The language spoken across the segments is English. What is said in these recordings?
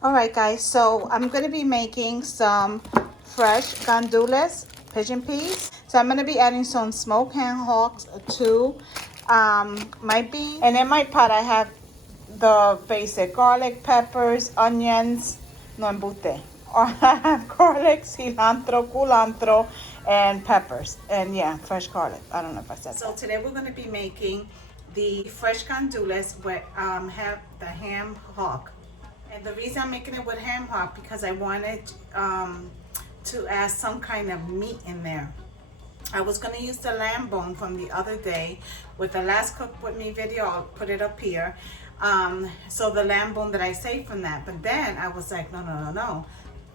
All right, guys, so I'm going to be making some fresh gandules, pigeon peas. So I'm going to be adding some smoked ham hocks to my beans. And in my pot, I have the basic garlic, peppers, onions, no embute. Or I have garlic, cilantro, culantro, and peppers. And yeah, fresh garlic. I don't know if I said so that. So today we're going to be making the fresh gandules with have the ham hock. And the reason I'm making it with ham hock because I wanted to add some kind of meat in there. I was going to use the lamb bone from the other day with the last cook with me video. I'll put it up here. So the lamb bone that I saved from that. But then I was like, no.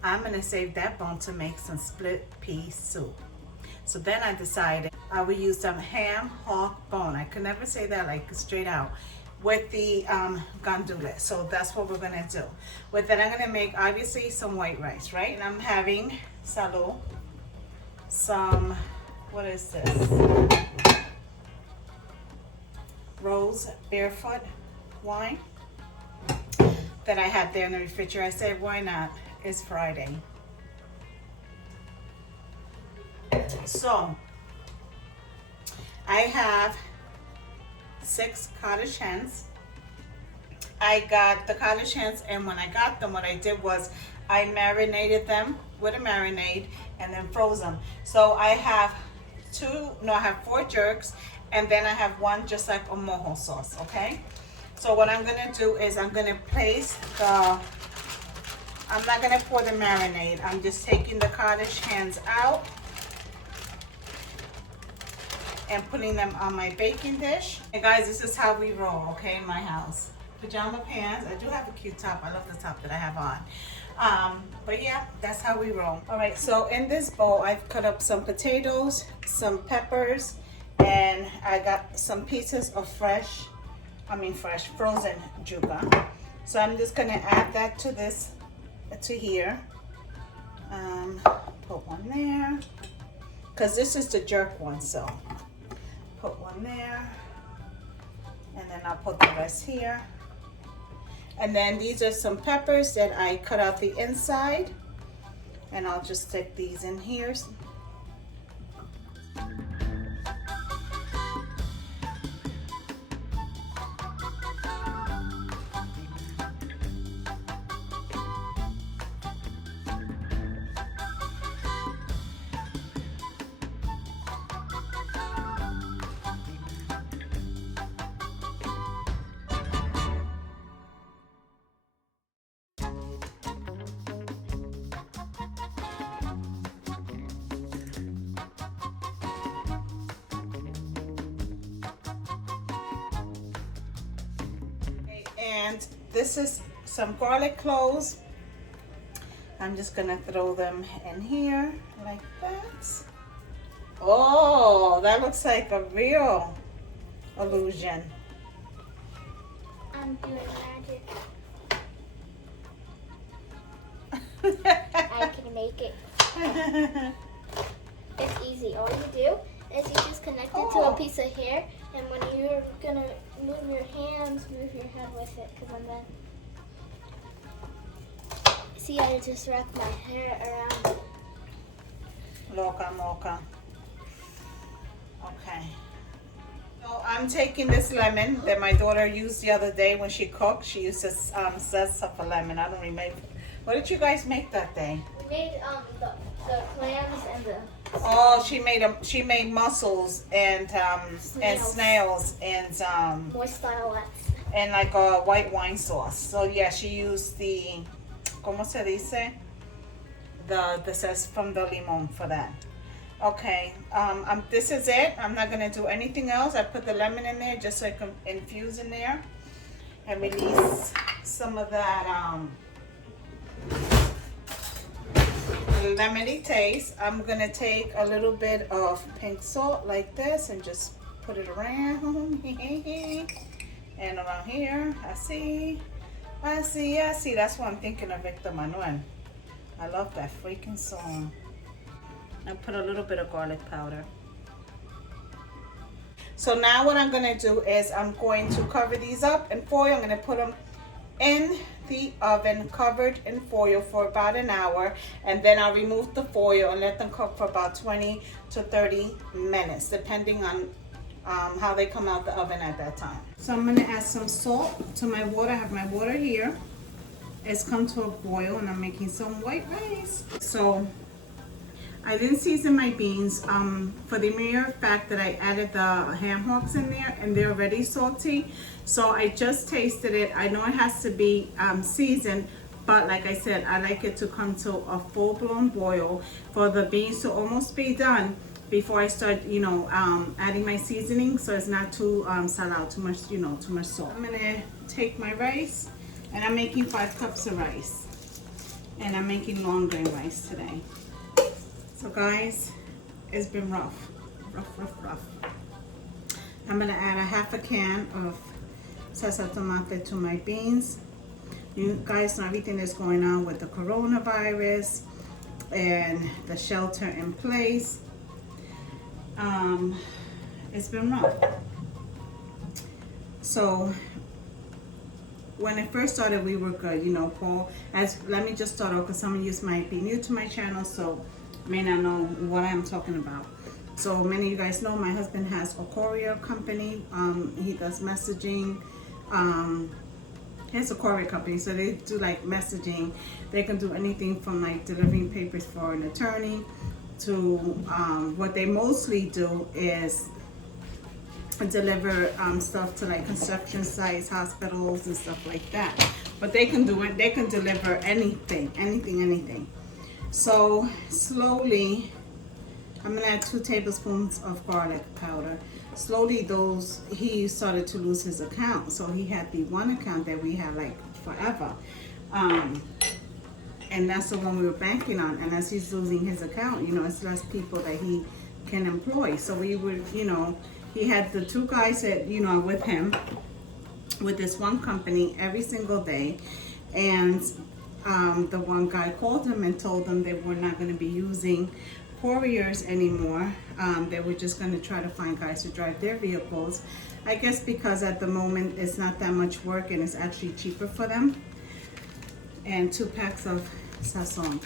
I'm going to save that bone to make some split pea soup. So then I decided I would use some ham hock bone. I could never say that like straight out. With the gandules. So that's what we're gonna do. With that, I'm gonna make obviously some white rice, right? And I'm having salud, some, what is this? Rose Barefoot wine that I had there in the refrigerator. I said, why not? It's Friday. So I have 6 cottage hens. I got the cottage hens, and when I got them, what I did was I marinated them with a marinade and then froze them. So I have 4 jerks, and then I have 1 just like a mojo sauce, okay? So what I'm gonna do is I'm gonna place I'm not gonna pour the marinade. I'm just taking the cottage hens out and putting them on my baking dish. And guys, this is how we roll, okay, in my house. Pajama pants. I do have a cute top. I love the top that I have on. But yeah, that's how we roll. All right, so in this bowl, I've cut up some potatoes, some peppers, and I got some pieces of fresh frozen juga. So I'm just gonna add that to here. Put one there, because this is the jerk one, so put one there, and then I'll put the rest here. And then these are some peppers that I cut out the inside, and I'll just stick these in here. And this is some garlic cloves. I'm just gonna throw them in here like that. Oh, that looks like a real illusion. I'm doing magic. I can make it. It's easy. All you do is you just connect it to a piece of hair, and when you're gonna move your hands, move your head with it, because I'm done. See, I just wrap my hair around. Loca mocha. Okay. So I'm taking this lemon that my daughter used the other day when she cooked. She used this zest of a lemon. I don't remember. What did you guys make that day? We made the clams and the. Oh, she made mussels and snails and moist stylettes. And like a white wine sauce. So yeah, she used the, ¿cómo se dice? The zest from the limon for that. Okay, this is it. I'm not gonna do anything else. I put the lemon in there just so it can infuse in there and release some of that lemony taste. I'm gonna take a little bit of pink salt like this and just put it around and around here. I see. That's what I'm thinking of Victor Manuel. I love that freaking song. I put a little bit of garlic powder. So now what I'm gonna do is I'm going to cover these up in foil. I'm gonna put them in the oven covered in foil for about an hour, and then I'll remove the foil and let them cook for about 20 to 30 minutes depending on how they come out the oven at that time. So I'm going to add some salt to my water. I have my water here. It's come to a boil and I'm making some white rice. So I didn't season my beans for the mere fact that I added the ham hocks in there and they're already salty. So I just tasted it. I know it has to be seasoned, but like I said, I like it to come to a full-blown boil for the beans to almost be done before I start, adding my seasoning, so it's not too salad, too much, too much salt. I'm gonna take my rice, and I'm making 5 cups of rice, and I'm making long grain rice today. So guys, it's been rough. I'm gonna add a half a can of salsa tomate to my beans. You guys know everything that's going on with the coronavirus and the shelter in place. It's been rough. So when it first started, we were good, Paul. Let me just start off because some of you might be new to my channel, so may not know what I'm talking about. So many of you guys know my husband has a courier company. He does messaging. He has a courier company, so they do like messaging. They can do anything from like delivering papers for an attorney to what they mostly do is deliver stuff to like construction sites, hospitals, and stuff like that. But they can do it. They can deliver anything. So slowly, I'm gonna add 2 tablespoons of garlic powder. Slowly, he started to lose his account. So he had the one account that we had like forever, and that's the one we were banking on. And as he's losing his account, it's less people that he can employ. So we would, he had the 2 guys that are with him with this one company every single day, and the one guy called him and told them they were not going to be using couriers anymore. They were just going to try to find guys to drive their vehicles. I guess because at the moment it's not that much work and it's actually cheaper for them. And 2 packs of Sazon.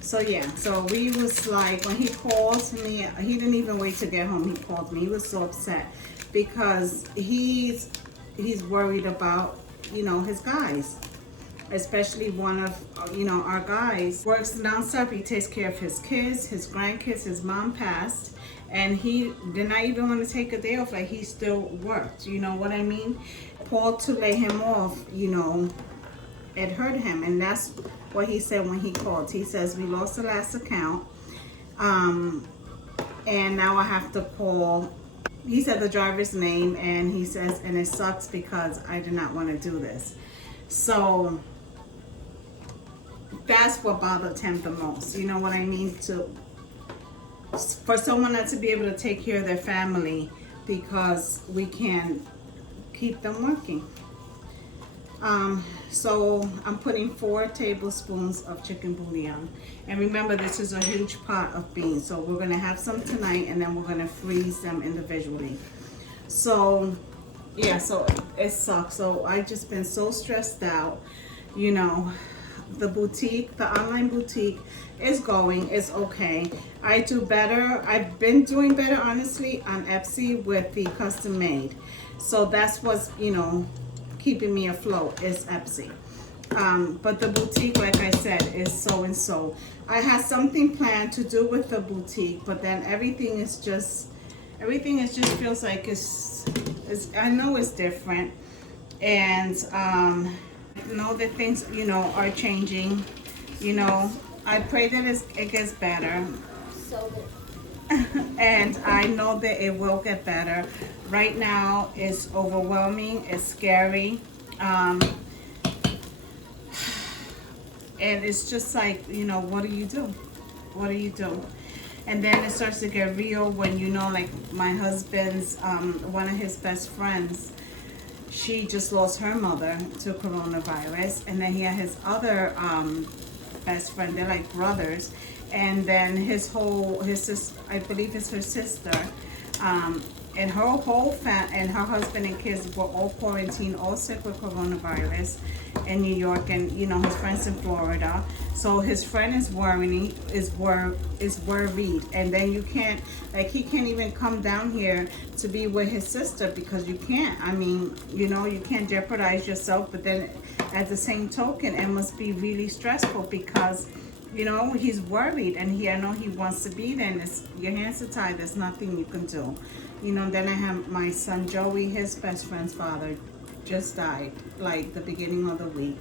So yeah, so we was like, when he called me, he didn't even wait to get home. He called me. He was so upset because he's worried about his guys. Especially one of our guys works nonstop. He takes care of his kids, his grandkids. His mom passed, and he did not even want to take a day off. Like, he still worked. You know what I mean? Paul, to lay him off, it hurt him, and that's what he said when he called. He says, we lost the last account, and now I have to call. He said the driver's name, and he says, and it sucks because I did not want to do this. So that's what bothered him the most. You know what I mean? For someone not to be able to take care of their family because we can't keep them working. So I'm putting 4 tablespoons of chicken bouillon. And remember, this is a huge pot of beans. So we're going to have some tonight, and then we're going to freeze them individually. So yeah, so it sucks. So I just been so stressed out. The boutique, the online boutique is going, it's okay. I do better. I've been doing better, honestly, on Etsy with the custom made. So that's what's, keeping me afloat is Etsy. But the boutique, like I said, is so and so. I had something planned to do with the boutique, but then everything just feels like I know it's different, and I know that things are changing. I pray that it gets better. So And I know that it will get better. Right now it's overwhelming, it's scary, and it's just like, what do you do? What do you do? And then it starts to get real when like my husband's one of his best friends, she just lost her mother to coronavirus, and then he had his other best friend, they're like brothers, and then his sister, I believe it's her sister, and her whole and her husband and kids were all quarantined, all sick with coronavirus in New York, and you know his friends in Florida. So his friend is worrying, is worried, and then you can't, like, he can't even come down here to be with his sister because you can't. I mean, you know, you can't jeopardize yourself, but then at the same token, it must be really stressful because, you know, he's worried, and I know he wants to be there, and your hands are tied. There's nothing you can do. You know, then I have my son Joey, his best friend's father just died, like the beginning of the week.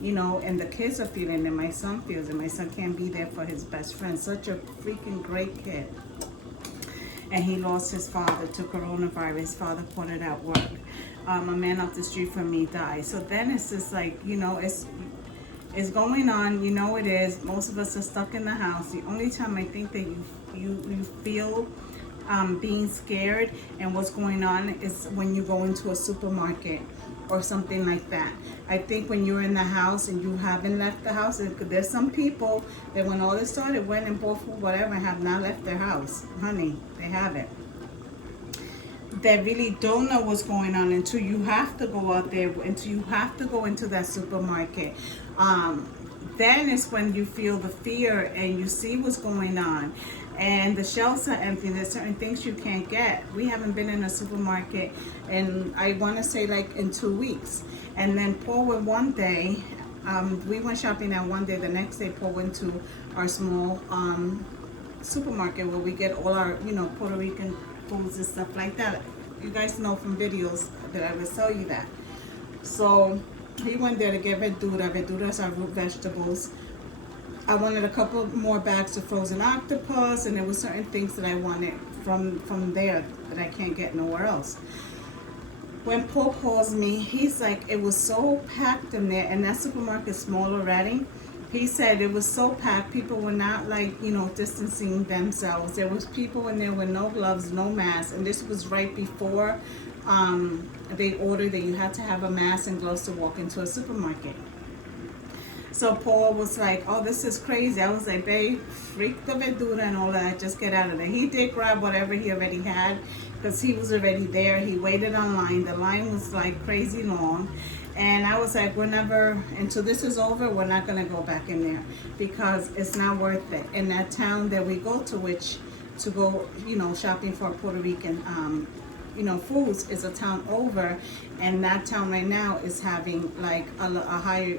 You know, and the kids are feeling it, my son feels it. My son can't be there for his best friend. Such a freaking great kid. And he lost his father to coronavirus. His father caught it at work. A man up the street from me died. So then it's just like, you know, it's going on, you know it is. Most of us are stuck in the house. The only time I think that you feel being scared and what's going on is when you go into a supermarket or something like that. I think when you're in the house and you haven't left the house, there's some people that when all this started went and bought food, whatever, have not left their house. Honey, they haven't. That really don't know what's going on until you have to go out there, until you have to go into that supermarket. Then is when you feel the fear and you see what's going on. And the shelves are empty. There's certain things you can't get. We haven't been in a supermarket in, I want to say, like in 2 weeks. And then Paul went one day, we went shopping that one day. The next day Paul went to our small supermarket where we get all our, you know, Puerto Rican foods and stuff like that. You guys know from videos that I will tell you that. So he went there to get verdura. Verduras are root vegetables. I wanted a couple more bags of frozen octopus, and there were certain things that I wanted from there that I can't get nowhere else. When Paul calls me, he's like, it was so packed in there, and that supermarket is small already. He said it was so packed, people were not, like, you know, distancing themselves. There was people in there with no gloves, no masks, and this was right before they ordered that you had to have a mask and gloves to walk into a supermarket. So Paul was like, oh, this is crazy. I was like, babe, freak the verdura and all that, just get out of there. He did grab whatever he already had because he was already there. He waited online. The line was like crazy long. And I was like, we're never, until this is over, we're not going to go back in there because it's not worth it. In that town that we go to, which to go, you know, shopping for Puerto Rican, you know, foods is a town over. And that town right now is having like a high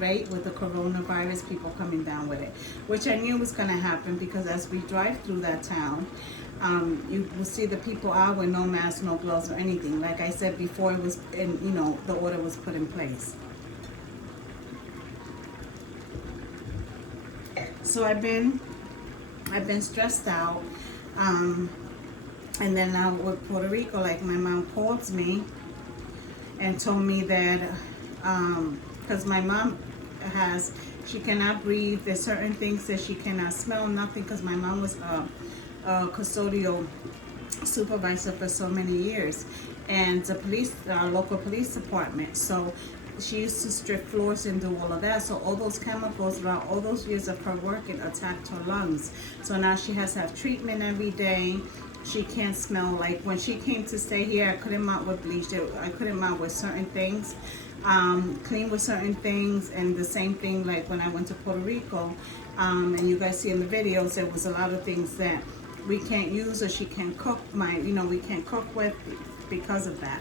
rate with the coronavirus, people coming down with it, which I knew was going to happen because as we drive through that town, you will see the people out with no mask, no gloves or anything. Like I said before, it was in, you know, the order was put in place. So I've been stressed out, and then now with Puerto Rico, like my mom called me and told me that because my mom she cannot breathe. There's certain things that she cannot smell, nothing, because my mom was a custodial supervisor for so many years, and the police, local police department. So she used to strip floors and do all of that. So all those chemicals throughout all those years of her working attacked her lungs. So now she has to have treatment every day. She can't smell. Like when she came to stay here, I couldn't mop with bleach. I couldn't mop with certain things. Clean with certain things, and the same thing like when I went to Puerto Rico, and you guys see in the videos there was a lot of things that we can't use or she can't cook, we can't cook with because of that.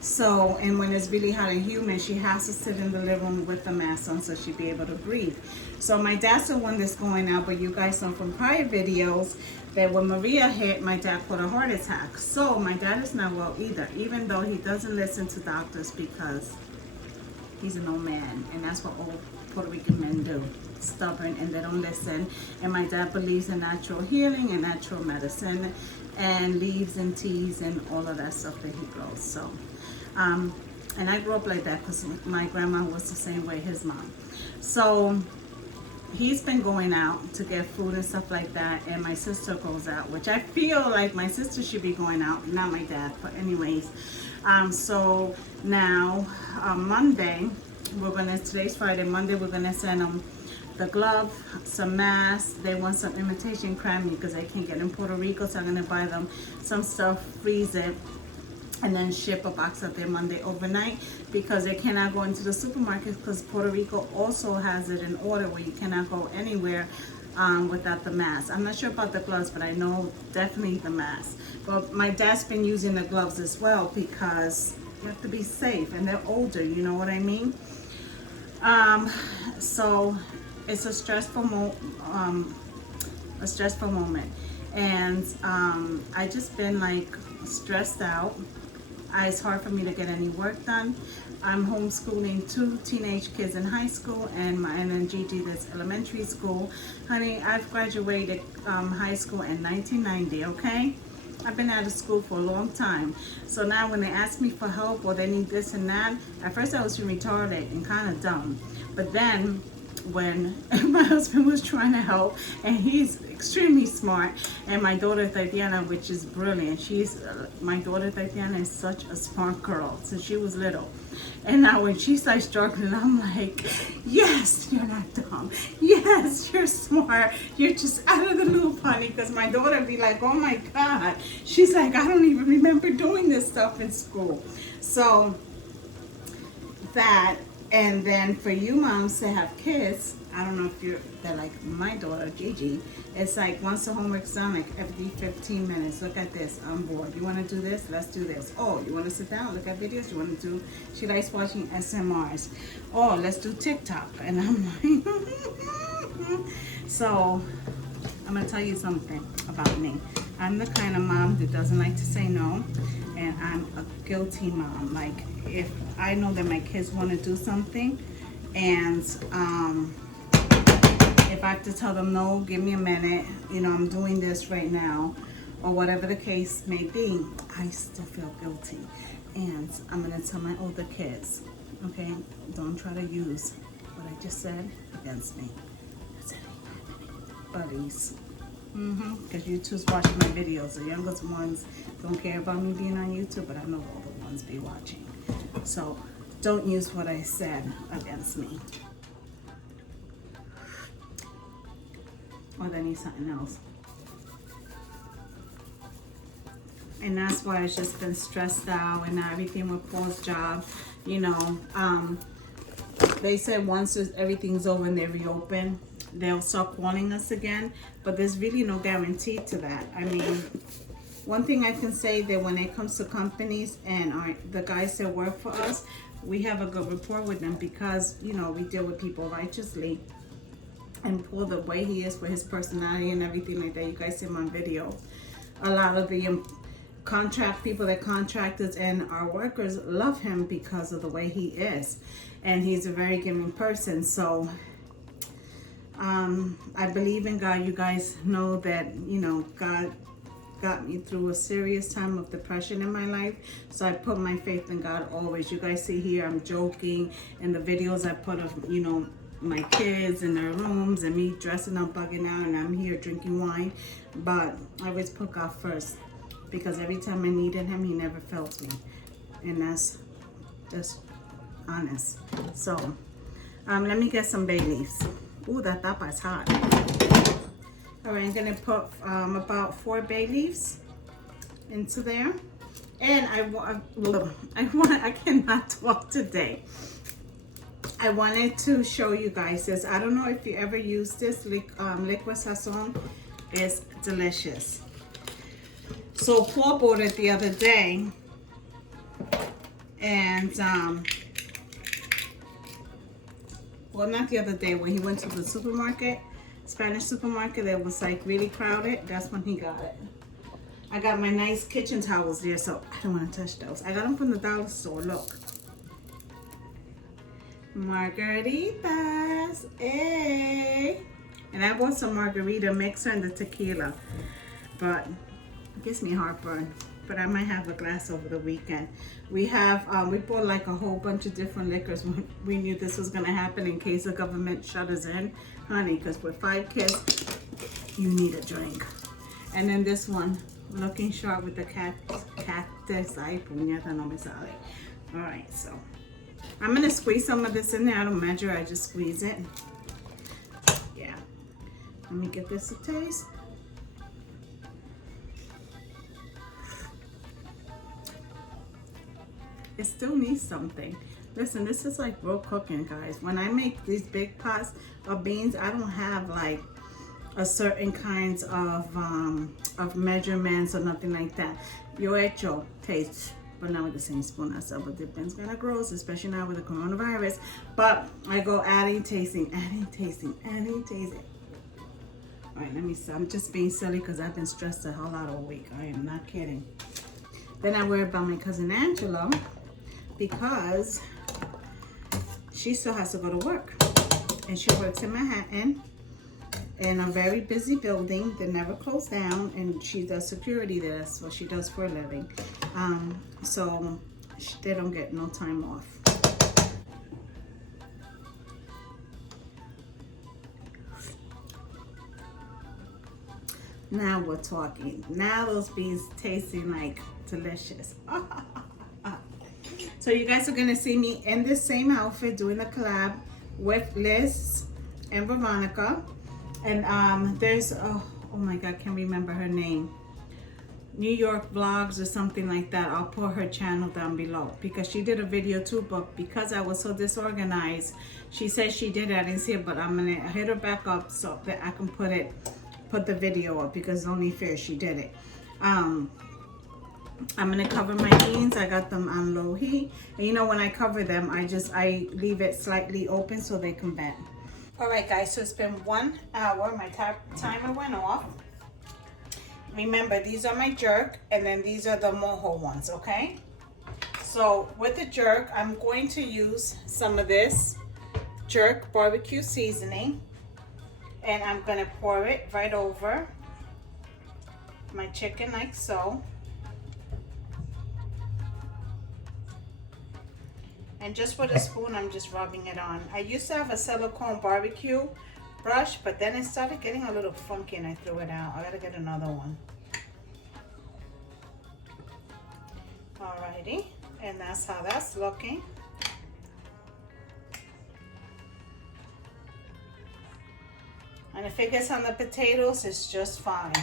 So, and when it's really hot and humid, she has to sit in the living room with the mask on so she'd be able to breathe. So my dad's the one that's going out, but you guys know from prior videos that when Maria hit, my dad caught a heart attack. So my dad is not well either, even though he doesn't listen to doctors because he's an old man, and that's what old Puerto Rican men do. Stubborn, and they don't listen. And my dad believes in natural healing and natural medicine and leaves and teas and all of that stuff that he grows. So and I grew up like that because my grandma was the same way, his mom. So he's been going out to get food and stuff like that, and my sister goes out, which I feel like my sister should be going out, not my dad, but anyways. So now Monday, today's Friday, Monday we're gonna send them the glove, some masks. They want some imitation creme because they can't get in Puerto Rico, so I'm gonna buy them some stuff, freeze it, and then ship a box out there Monday overnight, because they cannot go into the supermarket because Puerto Rico also has it in order where you cannot go anywhere without the mask. I'm not sure about the gloves, but I know definitely the mask. But my dad's been using the gloves as well because you have to be safe, and they're older, you know what I mean? So it's a stressful moment, and I just been like stressed out. It's hard for me to get any work done. I'm homeschooling 2 teenage kids in high school, and then Gigi that's elementary school. Honey, I've graduated high school in 1990, okay? I've been out of school for a long time. So now when they ask me for help or they need this and that, at first I was retarded and kind of dumb. But then when my husband was trying to help, and he's extremely smart, and my daughter Tatiana, which is brilliant, my daughter Tatiana is such a smart girl since she was little. And now when she starts struggling, I'm like, yes, you're not dumb. Yes, you're smart. You're just out of the loop, honey. Because my daughter be like, oh my God. She's like, I don't even remember doing this stuff in school. So that, and then for you moms to have kids, I don't know if they're like my daughter, Gigi. It's like once the homework's done, like every 15 minutes, look at this, I'm bored. You want to do this? Let's do this. Oh, you want to sit down, look at videos? You want to do, she likes watching SMRs. Oh, let's do TikTok. And I'm like, so I'm going to tell you something about me. I'm the kind of mom that doesn't like to say no, and I'm a guilty mom. Like, if I know that my kids want to do something, and if I have to tell them, no, give me a minute, you know, I'm doing this right now, or whatever the case may be, I still feel guilty. And I'm going to tell my older kids, okay, don't try to use what I just said against me. That's it, buddies. Because you two's watching my videos. The youngest ones don't care about me being on YouTube, but I know the older ones be watching. So don't use what I said against me. Or they need something else. And that's why I've just been stressed out, and now everything with Paul's job, you know, they said once everything's over and they reopen, they'll start calling us again, but there's really no guarantee to that. I mean, one thing I can say that when it comes to companies and the guys that work for us, we have a good rapport with them because, you know, we deal with people righteously. And Paul, the way he is with his personality and everything like that, you guys see him on video. A lot of the people that contractors and our workers love him because of the way he is. And he's a very giving person. So I believe in God. You guys know that, you know, God got me through a serious time of depression in my life. So I put my faith in God always. You guys see here, I'm joking. In the videos I put of, you know, my kids in their rooms and me dressing up, bugging out, and I'm here drinking wine. But I always put God first, because every time I needed him, he never failed me. And that's just honest. So let me get some bay leaves. Ooh, that tapa is hot. All right, I'm gonna put about 4 bay leaves into there. And I cannot talk today. I wanted to show you guys this. I don't know if you ever use this liquid Sazon. It's delicious. So Paul bought it the other day, and well, not the other day, when he went to the supermarket, Spanish supermarket that was like really crowded. That's when he got it. I got my nice kitchen towels there, so I don't want to touch those. I got them from the dollar store. Look. Margaritas, hey! And I bought some margarita mixer and the tequila, but it gives me heartburn. But I might have a glass over the weekend. We bought like a whole bunch of different liquors when we knew this was gonna happen in case the government shut us in, honey. Because with 5 kids, you need a drink. And then this one, looking sharp with the cactus. Ay, puñeta, no me sale. All right, so I'm gonna squeeze some of this in there. I don't measure, I just squeeze it. Let me get this a taste. It still needs something. Listen, this is like real cooking, guys. When I make these big pots of beans, I don't have like a certain kinds of measurements or nothing like that. Yo hecho taste, but not with the same spoon I sell, but depends kind of gross, especially now with the coronavirus. But I go adding, tasting, adding, tasting, adding, tasting. All right, let me see. I'm just being silly because I've been stressed the hell out all week. I am not kidding. Then I worry about my cousin Angela because she still has to go to work. And she works in Manhattan in a very busy building that never closed down. And she does security there. That's what she does for a living. So they don't get no time off. Now we're talking. Now those beans tasting like delicious. So you guys are gonna see me in this same outfit doing a collab with Liz and Veronica. And there's, oh my God, I can't remember her name. New York Vlogs or something like that. I'll put her channel down below because she did a video too, but because I was so disorganized, she said she did it. I didn't see it, but I'm gonna hit her back up so that I can put the video up because it's only fair she did it. I'm gonna cover my beans. I got them on low heat, and you know when I cover them, I leave it slightly open so they can bend. All right, guys. So it's been 1 hour. My timer went off. Remember, these are my jerk, and then these are the mojo ones. Okay. So with the jerk, I'm going to use some of this jerk barbecue seasoning. And I'm gonna pour it right over my chicken like so. And just with a spoon, I'm just rubbing it on. I used to have a silicone barbecue brush, but then it started getting a little funky and I threw it out. I gotta get another one. Alrighty, and that's how that's looking. And if it gets on the potatoes, it's just fine.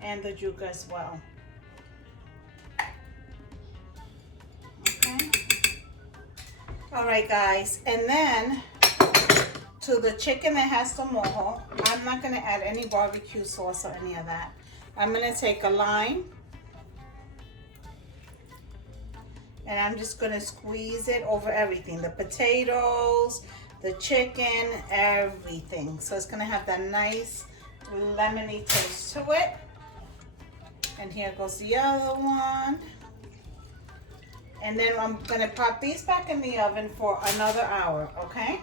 And the yuca as well. Okay. All right, guys. And then to the chicken that has the mojo, I'm not gonna add any barbecue sauce or any of that. I'm gonna take a lime. And I'm just gonna squeeze it over everything. The potatoes, the chicken, everything. So it's gonna have that nice lemony taste to it. And here goes the other one. And then I'm gonna pop these back in the oven for another hour, okay?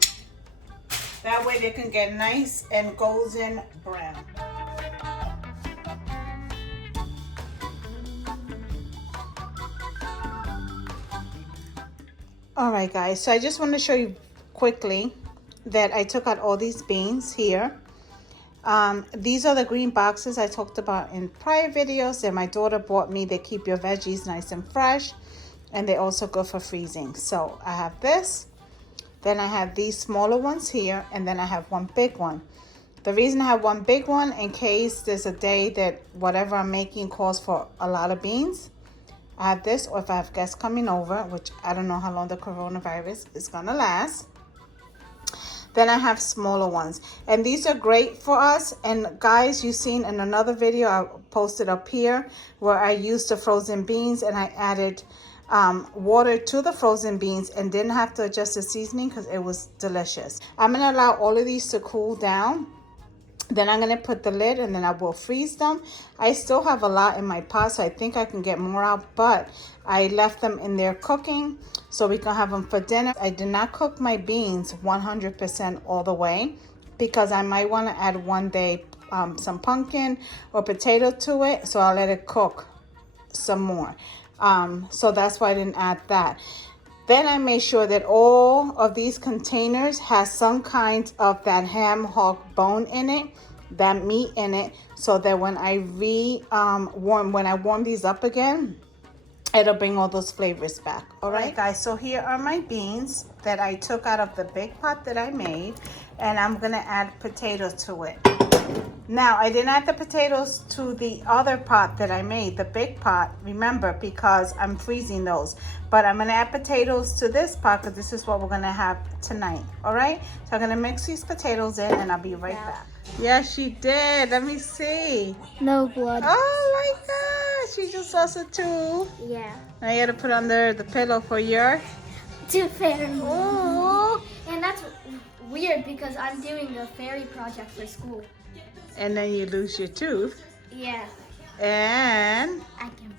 That way they can get nice and golden brown. All right, guys, so I just want to show you quickly that I took out all these beans here. These are the green boxes I talked about in prior videos that my daughter bought me. They keep your veggies nice and fresh, and they're also good for freezing. So I have this, then I have these smaller ones here, and then I have one big one. The reason I have one big one, in case there's a day that whatever I'm making calls for a lot of beans, I have this, or if I have guests coming over, which I don't know how long the coronavirus is gonna last. Then I have smaller ones, and these are great for us. And guys, you've seen in another video I posted up here where I used the frozen beans and I added water to the frozen beans and didn't have to adjust the seasoning because it was delicious. I'm gonna allow all of these to cool down. Then I'm going to put the lid and then I will freeze them. I still have a lot in my pot, so I think I can get more out, but I left them in there cooking so we can have them for dinner. I did not cook my beans 100% all the way because I might want to add one day some pumpkin or potato to it, so I'll let it cook some more. So that's why I didn't add that. Then I made sure that all of these containers has some kind of that ham hock bone in it, that meat in it, so that when I warm these up again, it'll bring all those flavors back. All right, guys, so here are my beans that I took out of the big pot that I made, and I'm gonna add potatoes to it. Now, I didn't add the potatoes to the other pot that I made, the big pot, remember, because I'm freezing those. But I'm gonna add potatoes to this pot because this is what we're gonna have tonight, all right? So I'm gonna mix these potatoes in and I'll be right back. Yeah, she did. Let me see. No blood. Oh my gosh, she just lost a tooth. Yeah. Now you gotta put under the pillow for your Tooth fairy. Oh. And that's weird because I'm doing a fairy project for school. And then you lose your tooth. Yeah. And I can.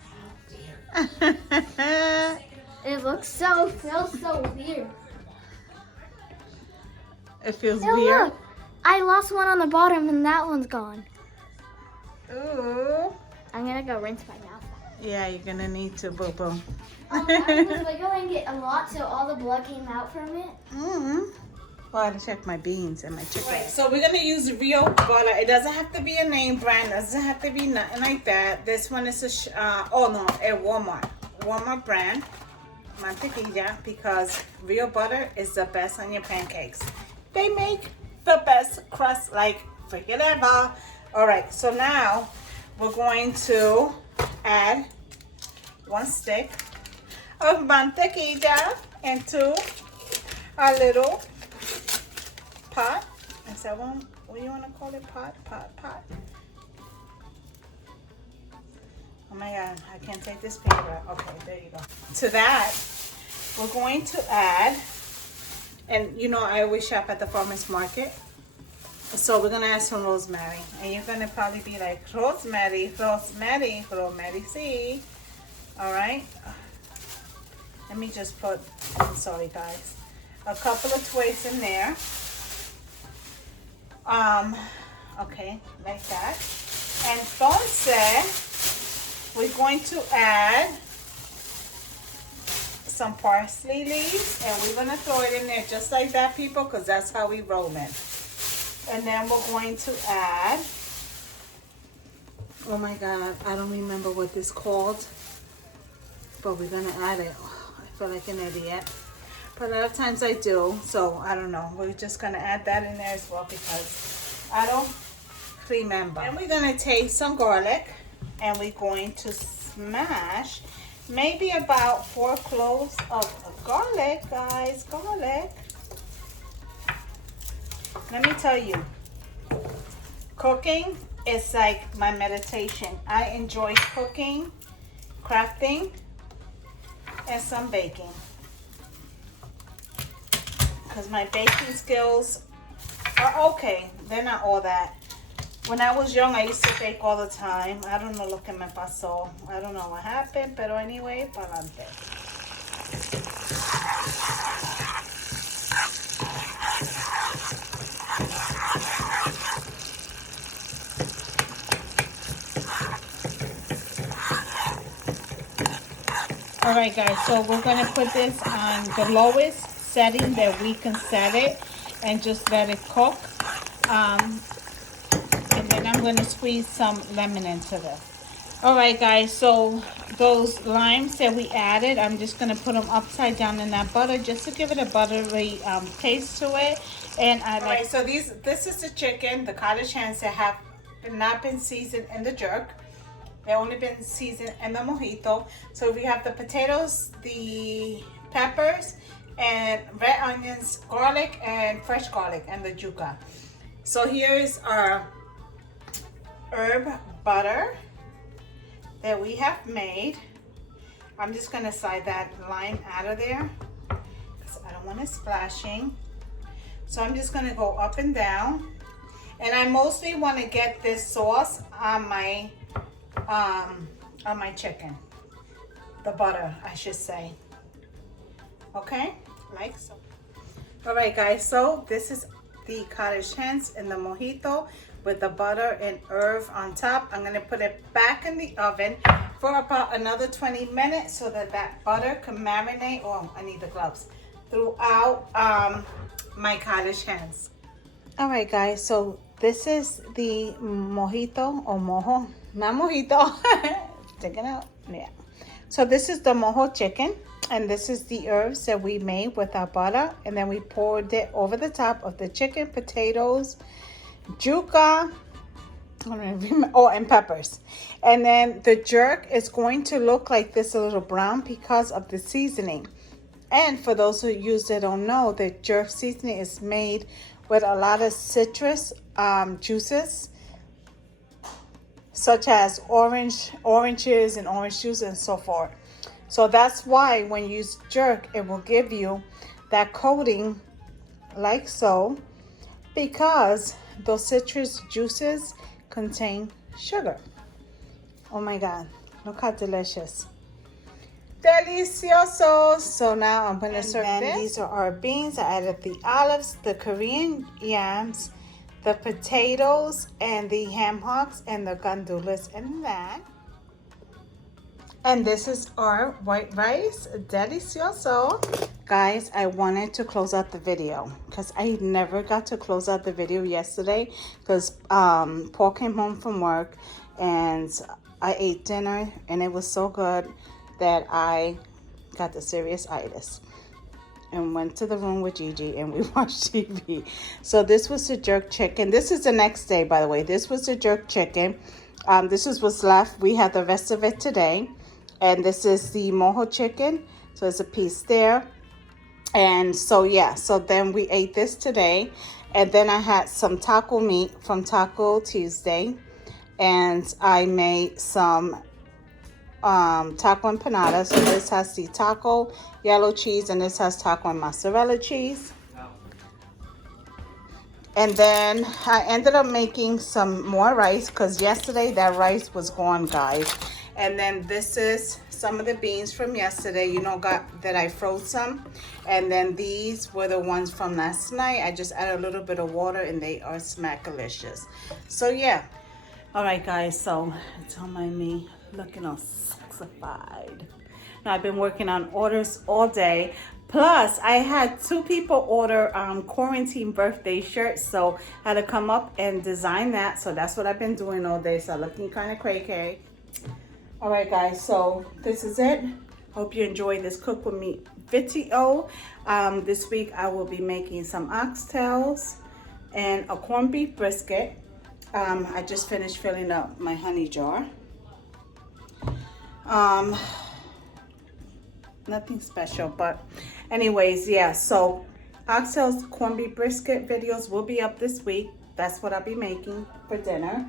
It feels so weird. It feels Oh, weird. look. I lost one on the bottom and that one's gone. Ooh. I'm gonna go rinse my mouth. Yeah, you're gonna need to, boo boo. I was wiggling it a lot so all the blood came out from it. Well, I had to check my beans and my chicken. Right, so we're gonna use real butter. It doesn't have to be a name brand. It doesn't have to be nothing like that. This one is a Walmart brand, mantequilla, because real butter is the best on your pancakes. They make the best crust, like freaking ever. All right, so now we're going to add 1 stick of mantequilla into our little pot. Is that one? What do you want to call it? Pot. Oh my God, I can't take this paper out. Okay, there you go. To that, we're going to add, and you know I always shop at the farmer's market, so we're gonna add some rosemary. And you're gonna probably be like, rosemary, see? All right. Let me just put, I'm sorry guys, a couple of twigs in there. Okay, like that. And entonces, we're going to add some parsley leaves, and we're gonna throw it in there just like that, people, because that's how we roll it. And then we're going to add, oh my God, I don't remember what this called, but we're gonna add it. Oh, I feel like an idiot, but a lot of times I do, so I don't know. We're just gonna add that in there as well because I don't remember. And we're gonna take some garlic and we're going to smash maybe about 4 cloves of garlic, guys. Garlic. Let me tell you, cooking is like my meditation. I enjoy cooking, crafting, and some baking. Because my baking skills are okay. They're not all that. When I was young, I used to bake all the time. I don't know lo que me pasó. I don't know what happened, pero anyway, pa'lante. All right, guys, so we're gonna put this on the lowest setting that we can set it and just let it cook. And then I'm gonna squeeze some lemon into this. All right, guys, so those limes that we added, I'm just gonna put them upside down in that butter just to give it a buttery taste to it. And I like. All right, so this is the chicken, the cottage hands that have not been seasoned in the jerk. They've only been seasoned in the mojito. So we have the potatoes, the peppers, and red onions, garlic, and fresh garlic, and the yuca. So here's our herb butter that we have made. I'm just gonna slide that lime out of there because I don't want it splashing. So I'm just gonna go up and down. And I mostly want to get this sauce on my chicken. The butter, I should say. Okay, like so. All right, guys, so this is the cottage hands in the mojito with the butter and herb on top. I'm gonna put it back in the oven for about another 20 minutes so that that butter can marinate. Oh, I need the gloves. Throughout my cottage hands. All right, guys, so this is the mojito or mojo, not mojito. Check it out. Yeah. So this is the mojo chicken, and this is the herbs that we made with our butter, and then we poured it over the top of the chicken, potatoes, yuca, and peppers. And then the jerk is going to look like this, a little brown, because of the seasoning. And for those who use it don't know, the jerk seasoning is made with a lot of citrus juices, such as oranges and orange juice and so forth. So that's why when you use jerk, it will give you that coating like so, because those citrus juices contain sugar. Oh my God, look how delicious. Delicioso. So now I'm gonna serve this. These are our beans. I added the olives, the Korean yams, the potatoes, and the ham hocks, and the gandules in that. And this is our white rice. Delicioso. Guys, I wanted to close out the video because I never got to close out the video yesterday because Paul came home from work and I ate dinner and it was so good that I got the serious itis and went to the room with Gigi and we watched TV. So this was the jerk chicken. This is the next day, by the way. This was the jerk chicken. This is what's left. We had the rest of it today. And this is the mojo chicken. So there's a piece there. And so, yeah. So then we ate this today. And then I had some taco meat from Taco Tuesday. And I made some taco empanadas. So this has the taco yellow cheese and this has taco and mozzarella cheese. And then I ended up making some more rice because yesterday that rice was gone, guys. And then this is some of the beans from yesterday, you know, that I froze some. And then these were the ones from last night. I just added a little bit of water and they are smackalicious. So yeah. All right, guys, so don't mind me looking all sexified. Now I've been working on orders all day. Plus, I had 2 people order quarantine birthday shirts, so I had to come up and design that. So that's what I've been doing all day. So looking kind of cray-cray. All right, guys, so this is it. Hope you enjoy this Cook With Me video. This week I will be making some oxtails and a corned beef brisket. I just finished filling up my honey jar. Nothing special, but anyways, yeah, so oxtails, corned beef brisket videos will be up this week. That's what I'll be making for dinner.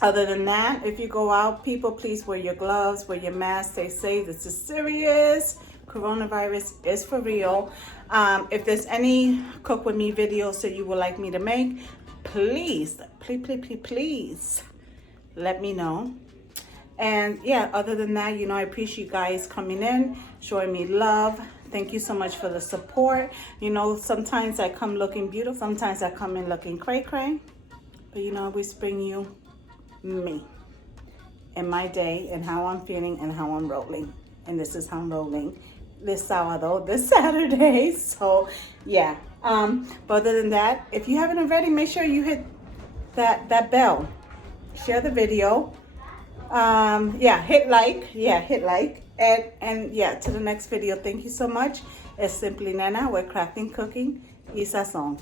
Other than that, if you go out, people, please wear your gloves, wear your mask, stay safe. This is serious. Coronavirus is for real. If there's any Cook With Me videos that you would like me to make, please let me know. And yeah, other than that, you know, I appreciate you guys coming in, showing me love. Thank you so much for the support. You know, sometimes I come looking beautiful, sometimes I come in looking cray-cray. But you know, I always bring you me and my day and how I'm feeling and how I'm rolling. And this is how I'm rolling this Saturday. So yeah. But other than that, if you haven't already, make sure you hit that bell. Share the video. Hit like. And yeah, to the next video. Thank you so much. It's simply Nena with Crafting, Cooking, y Sazon.